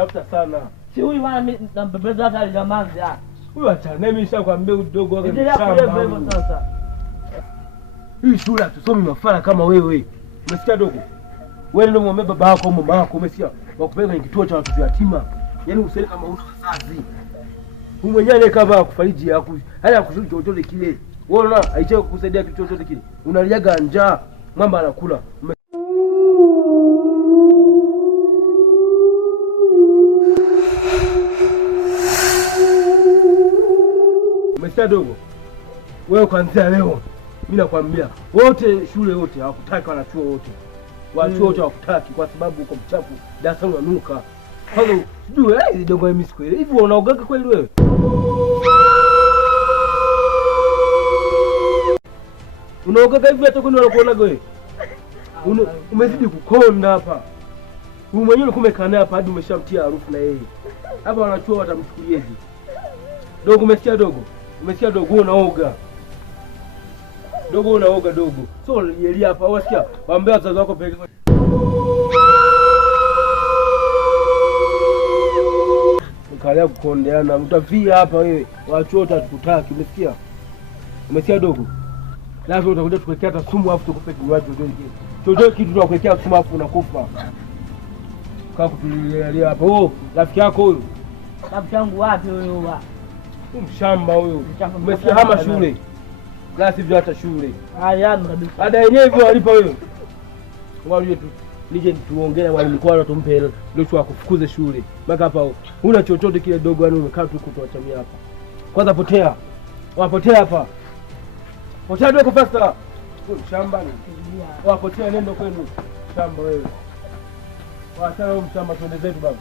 unamtafuta sana. Si huyu bwana mimi nampepeza hata alijamanzi. Huyu acha mimi nishakwambia udogo wake ni shamba. Hivyo sasa. Hii shule hatusomi mafala kama wewe. Umesikia dogo? Wewe ndio muombe baba yako au mama yako, umesikia? Wakupeleka kwenye kituo cha watoto yatima. Yaani usele kama una wazazi. Huyu mwenyewe kama kufariji yako. Haya kushiriki chochote kile. Wewe unaona haicheki kukusaidia kitu chochote kile. Unaliaga njaa, mwamba anakula. Umesikia dogo? Wewe kuanzia leo mimi nakwambia wote shule wote hawakutaki, wanachuo wote. Wachuo wote hawakutaki kwa sababu uko mchafu, darasa unanuka. Kwanza sijui dogo mimi siku ile. Hivi unaogaga kweli wewe? Unaogaga hivi hata kwani wanakuonaga wewe? Umezidi kukonda hapa. Wewe mwenyewe ulikuwa umekaa naye hapa hadi umeshamtia harufu na yeye. Hapa wanachuo watamchukulieje? Dogo umesikia dogo? Umesikia dogo unaoga? Dogo unaoga dogo. So yelia hapa wasikia? Waambia wazazi wako peke. Ukalia kukondeana, mtafia hapa wewe. Wachuo watakutaki, umesikia? Umesikia dogo? Lazima utakuja tukuwekea hata sumu afu tukupe kinywaji chochote kitu tunakuwekea sumu afu unakufa. Kaa kutulia hapa. Oh, rafiki yako huyo. Rafiki yangu wapi huyo baba? Mshamba huyo. Umesikia hama shule. Klasi vile hata shule. Yaani kabisa. Ada yenyewe hivyo walipa wewe. Ngoja tu nije tuongee na mwalimu kwao tumpe hela ndio tu akufukuze shule. Mpaka hapa huna chochote kile dogo, yani umekaa tu kutuachamia hapa. Kwanza potea. Wapotea hapa. Potea dogo faster. Shamba ni. Wapotea nenda kwenu. Shamba wewe. Wacha wewe mshamba, twende zetu baba.